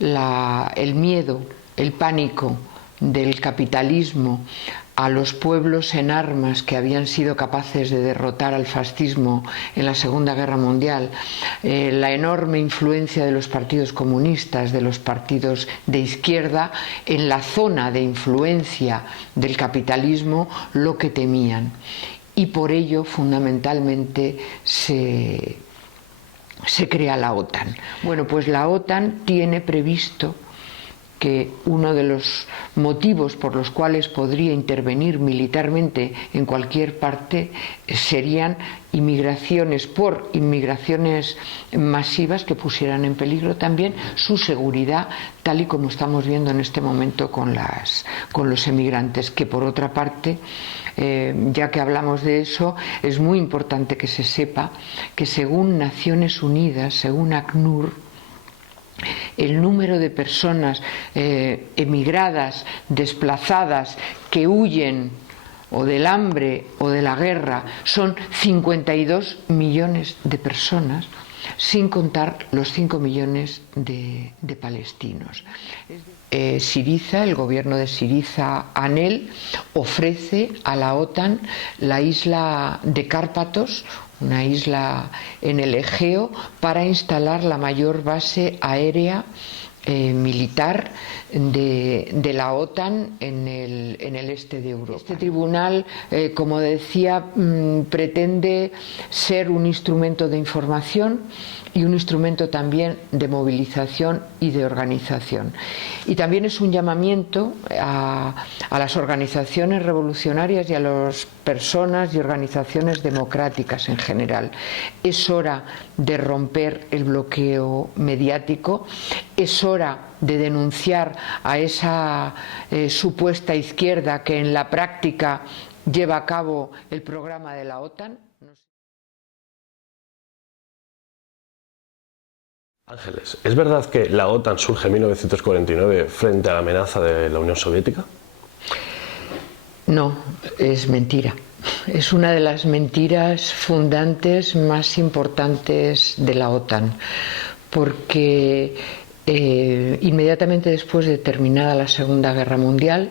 el miedo, el pánico del capitalismo a los pueblos en armas que habían sido capaces de derrotar al fascismo en la Segunda Guerra Mundial, la enorme influencia de los partidos comunistas, de los partidos de izquierda, en la zona de influencia del capitalismo, lo que temían. Y por ello, fundamentalmente, se crea la OTAN. Bueno, pues la OTAN tiene previsto que uno de los motivos por los cuales podría intervenir militarmente en cualquier parte serían inmigraciones masivas que pusieran en peligro también su seguridad, tal y como estamos viendo en este momento con los emigrantes, que por otra parte, ya que hablamos de eso, es muy importante que se sepa que según Naciones Unidas, según ACNUR, el número de personas emigradas, desplazadas, que huyen o del hambre o de la guerra son 52 millones de personas, sin contar los 5 millones de palestinos. Syriza, el gobierno de Syriza ANEL, ofrece a la OTAN la isla de Cárpatos, una isla en el Egeo, para instalar la mayor base aérea militar de la OTAN en el este de Europa. Este tribunal, como decía, pretende ser un instrumento de información y un instrumento también de movilización y de organización. Y también es un llamamiento a las organizaciones revolucionarias y a las personas y organizaciones democráticas en general. Es hora de romper el bloqueo mediático, es hora de denunciar a esa supuesta izquierda que en la práctica lleva a cabo el programa de la OTAN. Ángeles, ¿es verdad que la OTAN surge en 1949 frente a la amenaza de la Unión Soviética? No, es mentira. Es una de las mentiras fundantes más importantes de la OTAN, porque inmediatamente después de terminada la Segunda Guerra Mundial,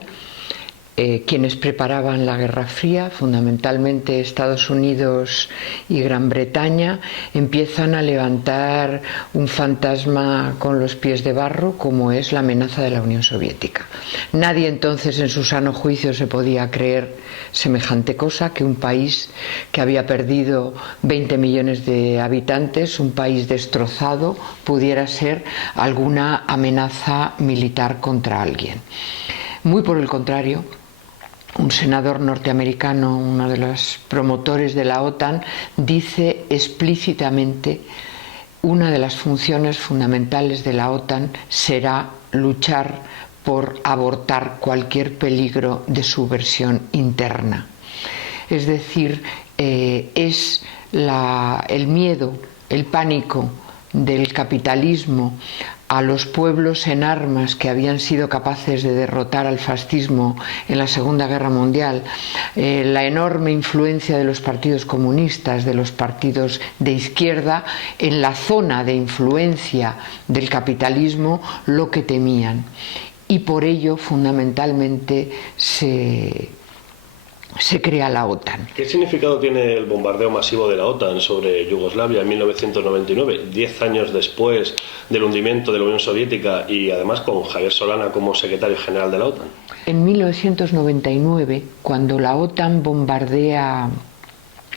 quienes preparaban la Guerra Fría, fundamentalmente Estados Unidos y Gran Bretaña, empiezan a levantar un fantasma con los pies de barro, como es la amenaza de la Unión Soviética. Nadie entonces en su sano juicio se podía creer semejante cosa, que un país que había perdido 20 millones de habitantes, un país destrozado, pudiera ser alguna amenaza militar contra alguien. Muy por el contrario, un senador norteamericano, uno de los promotores de la OTAN, dice explícitamente: una de las funciones fundamentales de la OTAN será luchar por abortar cualquier peligro de subversión interna. Es decir, es el miedo, el pánico del capitalismo a los pueblos en armas que habían sido capaces de derrotar al fascismo en la Segunda Guerra Mundial, la enorme influencia de los partidos comunistas, de los partidos de izquierda, en la zona de influencia del capitalismo, lo que temían. Y por ello, fundamentalmente, se crea la OTAN. ¿Qué significado tiene el bombardeo masivo de la OTAN sobre Yugoslavia en 1999, 10 años después del hundimiento de la Unión Soviética y además con Javier Solana como secretario general de la OTAN? En 1999, cuando la OTAN bombardea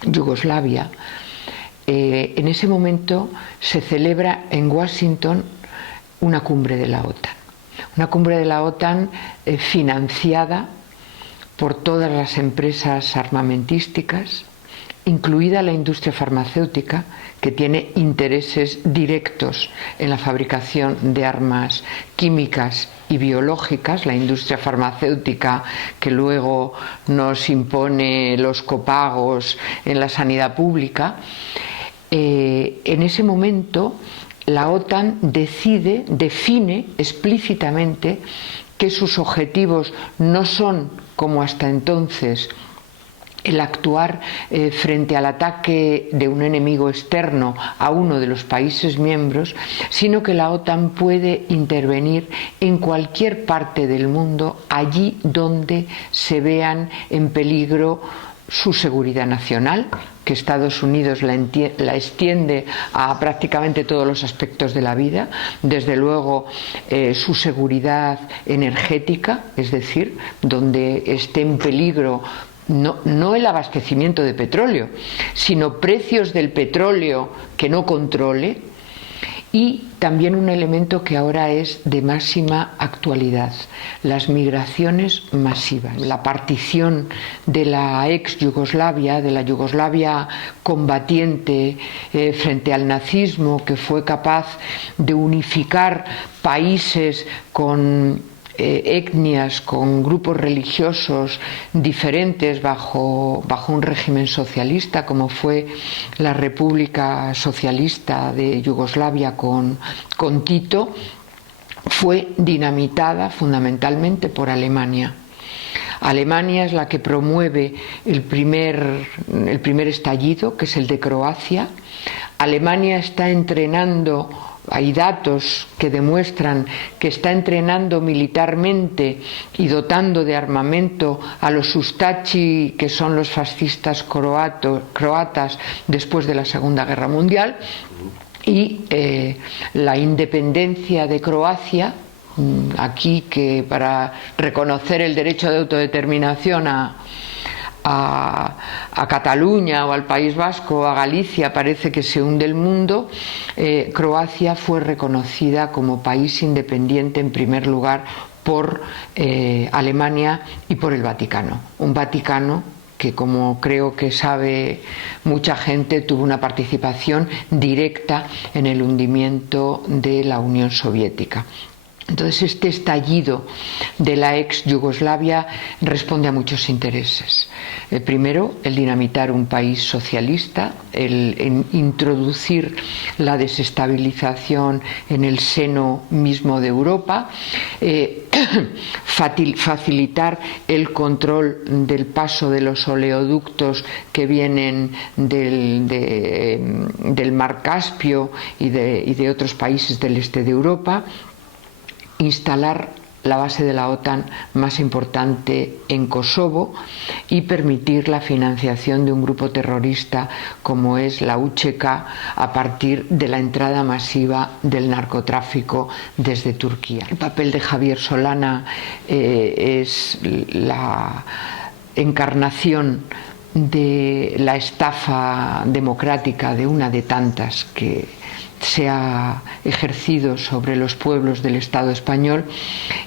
Yugoslavia, en ese momento se celebra en Washington una cumbre de la OTAN. Una cumbre de la OTAN financiada por todas las empresas armamentísticas, incluida la industria farmacéutica, que tiene intereses directos en la fabricación de armas químicas y biológicas, la industria farmacéutica que luego nos impone los copagos en la sanidad pública. En ese momento la OTAN define explícitamente que sus objetivos no son, como hasta entonces, el actuar frente al ataque de un enemigo externo a uno de los países miembros, sino que la OTAN puede intervenir en cualquier parte del mundo, allí donde se vean en peligro su seguridad nacional, que Estados Unidos la extiende a prácticamente todos los aspectos de la vida, desde luego su seguridad energética, es decir, donde esté en peligro no el abastecimiento de petróleo, sino precios del petróleo que no controle, y también un elemento que ahora es de máxima actualidad: las migraciones masivas. La partición de la ex Yugoslavia, de la Yugoslavia combatiente frente al nazismo, que fue capaz de unificar países con etnias, con grupos religiosos diferentes bajo un régimen socialista, como fue la República Socialista de Yugoslavia con Tito, fue dinamitada fundamentalmente por Alemania. Alemania es la que promueve el primer estallido, que es el de Croacia. Alemania está entrenando. Hay datos que demuestran que está entrenando militarmente y dotando de armamento a los Ustashi, que son los fascistas croatas después de la Segunda Guerra Mundial, y la independencia de Croacia, aquí, que para reconocer el derecho de autodeterminación a Cataluña o al País Vasco o a Galicia parece que se hunde el mundo. Croacia fue reconocida como país independiente en primer lugar por Alemania y por el Vaticano. Un Vaticano que, como creo que sabe mucha gente, tuvo una participación directa en el hundimiento de la Unión Soviética. Entonces, este estallido de la ex Yugoslavia responde a muchos intereses. Primero, el dinamitar un país socialista, el introducir la desestabilización en el seno mismo de Europa, facilitar el control del paso de los oleoductos que vienen del Mar Caspio y de otros países del este de Europa, instalar la base de la OTAN más importante en Kosovo y permitir la financiación de un grupo terrorista como es la UÇK a partir de la entrada masiva del narcotráfico desde Turquía. El papel de Javier Solana es la encarnación de la estafa democrática, de una de tantas que se ha ejercido sobre los pueblos del Estado español,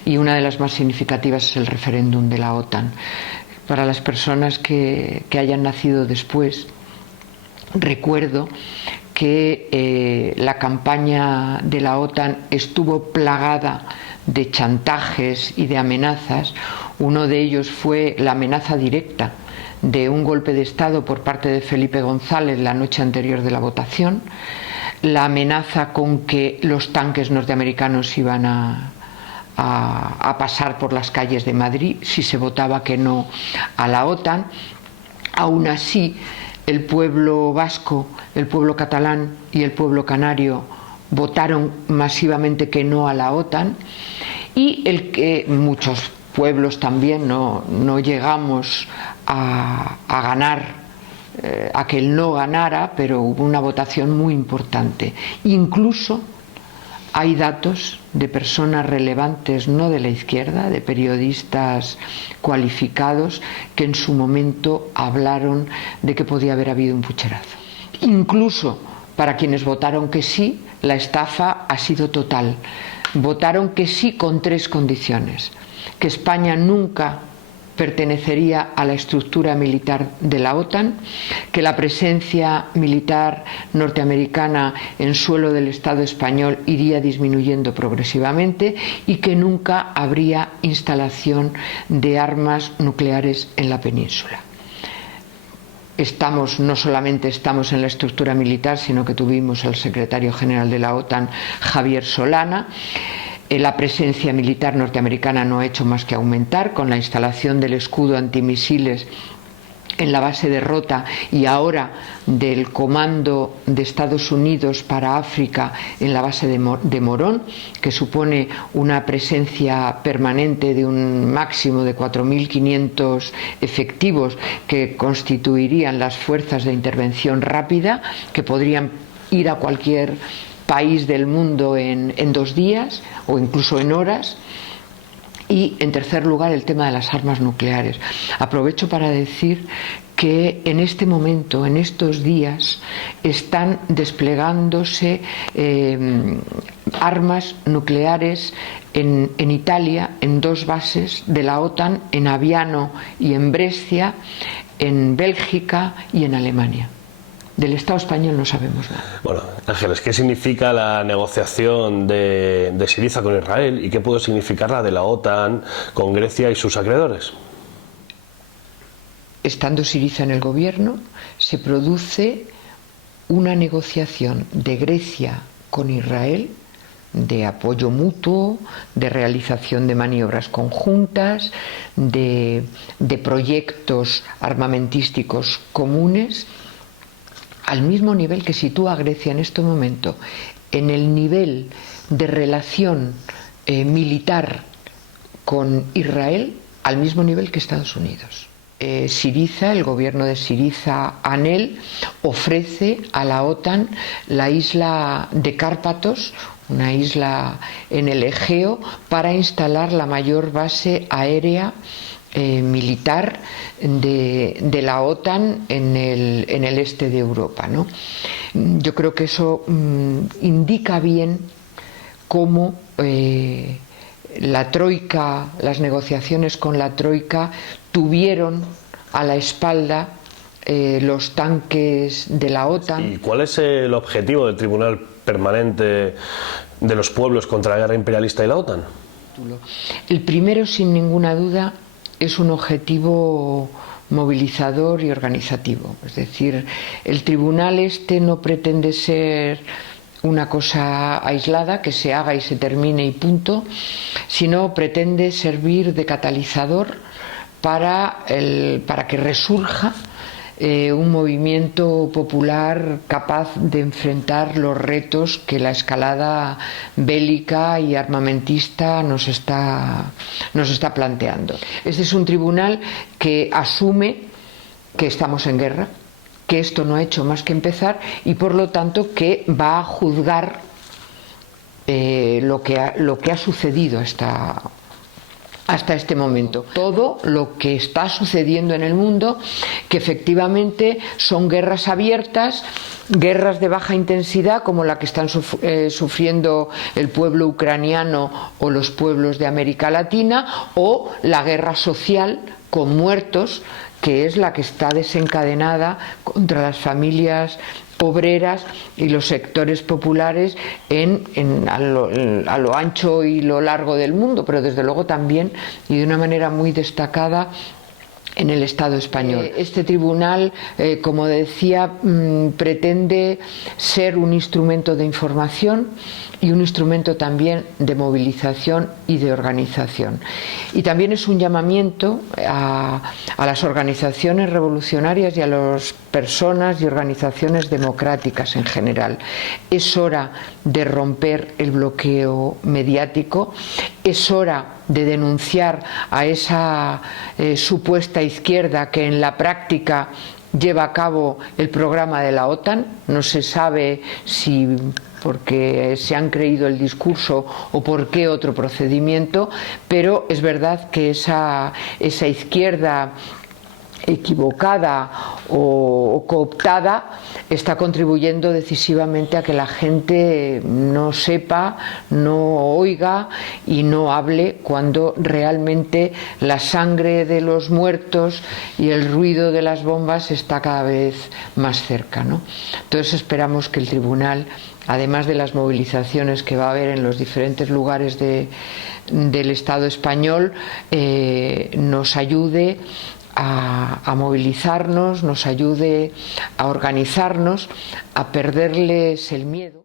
y una de las más significativas es el referéndum de la OTAN. Para las personas que hayan nacido después, recuerdo que la campaña de la OTAN estuvo plagada de chantajes y de amenazas. Uno de ellos fue la amenaza directa de un golpe de Estado por parte de Felipe González la noche anterior de la votación, la amenaza con que los tanques norteamericanos iban a pasar por las calles de Madrid si se votaba que no a la OTAN. Aún así, el pueblo vasco, el pueblo catalán y el pueblo canario votaron masivamente que no a la OTAN, y muchos pueblos también no llegamos a ganar, a que el no ganara, pero hubo una votación muy importante. Incluso hay datos de personas relevantes, no de la izquierda, de periodistas cualificados, que en su momento hablaron de que podía haber habido un pucherazo. Incluso para quienes votaron que sí, la estafa ha sido total. Votaron que sí con 3 condiciones: que España nunca pertenecería a la estructura militar de la OTAN, que la presencia militar norteamericana en suelo del Estado español iría disminuyendo progresivamente, y que nunca habría instalación de armas nucleares en la península. No solamente estamos en la estructura militar, sino que tuvimos al secretario general de la OTAN, Javier Solana. La presencia militar norteamericana no ha hecho más que aumentar con la instalación del escudo antimisiles en la base de Rota y ahora del Comando de Estados Unidos para África en la base de Morón, que supone una presencia permanente de un máximo de 4.500 efectivos que constituirían las fuerzas de intervención rápida, que podrían ir a cualquier país del mundo en 2 días o incluso en horas. Y, en tercer lugar, el tema de las armas nucleares. Aprovecho para decir que en este momento, en estos días, están desplegándose armas nucleares en Italia, en 2 bases de la OTAN, en Aviano y en Brescia, en Bélgica y en Alemania. Del Estado español no sabemos nada. Bueno, Ángeles, ¿qué significa la negociación de Syriza con Israel y qué puede significar la de la OTAN con Grecia y sus acreedores? Estando Syriza en el gobierno, se produce una negociación de Grecia con Israel de apoyo mutuo, de realización de maniobras conjuntas, de proyectos armamentísticos comunes, al mismo nivel que sitúa a Grecia en este momento en el nivel de relación militar con Israel, al mismo nivel que Estados Unidos. Syriza, el gobierno de Syriza ANEL, ofrece a la OTAN la isla de Cárpatos, una isla en el Egeo, para instalar la mayor base aérea militar de la OTAN en el este de Europa, ¿no? Yo creo que eso indica bien cómo la Troika, las negociaciones con la Troika tuvieron a la espalda los tanques de la OTAN. ¿Y cuál es el objetivo del Tribunal Permanente de los Pueblos contra la Guerra Imperialista y la OTAN? El primero, sin ninguna duda, es un objetivo movilizador y organizativo. Es decir, el tribunal no pretende ser una cosa aislada, que se haga y se termine y punto, sino pretende servir de catalizador para que resurja un movimiento popular capaz de enfrentar los retos que la escalada bélica y armamentista nos está planteando. Este es un tribunal que asume que estamos en guerra, que esto no ha hecho más que empezar y por lo tanto que va a juzgar lo que ha sucedido hasta este momento. Todo lo que está sucediendo en el mundo, que efectivamente son guerras abiertas, guerras de baja intensidad como la que están sufriendo el pueblo ucraniano o los pueblos de América Latina, o la guerra social con muertos, que es la que está desencadenada contra las familias obreras y los sectores populares a lo ancho y lo largo del mundo, pero desde luego también y de una manera muy destacada en el Estado español. Este tribunal, como decía, pretende ser un instrumento de información y un instrumento también de movilización y de organización. Y también es un llamamiento a las organizaciones revolucionarias y a las personas y organizaciones democráticas en general. Es hora de romper el bloqueo mediático, es hora de denunciar a esa supuesta izquierda que en la práctica lleva a cabo el programa de la OTAN. No se sabe si porque se han creído el discurso o por qué otro procedimiento, pero es verdad que esa izquierda equivocada o cooptada está contribuyendo decisivamente a que la gente no sepa, no oiga y no hable cuando realmente la sangre de los muertos y el ruido de las bombas está cada vez más cerca, ¿no? Entonces esperamos que el tribunal, además de las movilizaciones que va a haber en los diferentes lugares del Estado español, nos ayude a movilizarnos, nos ayude a organizarnos, a perderles el miedo.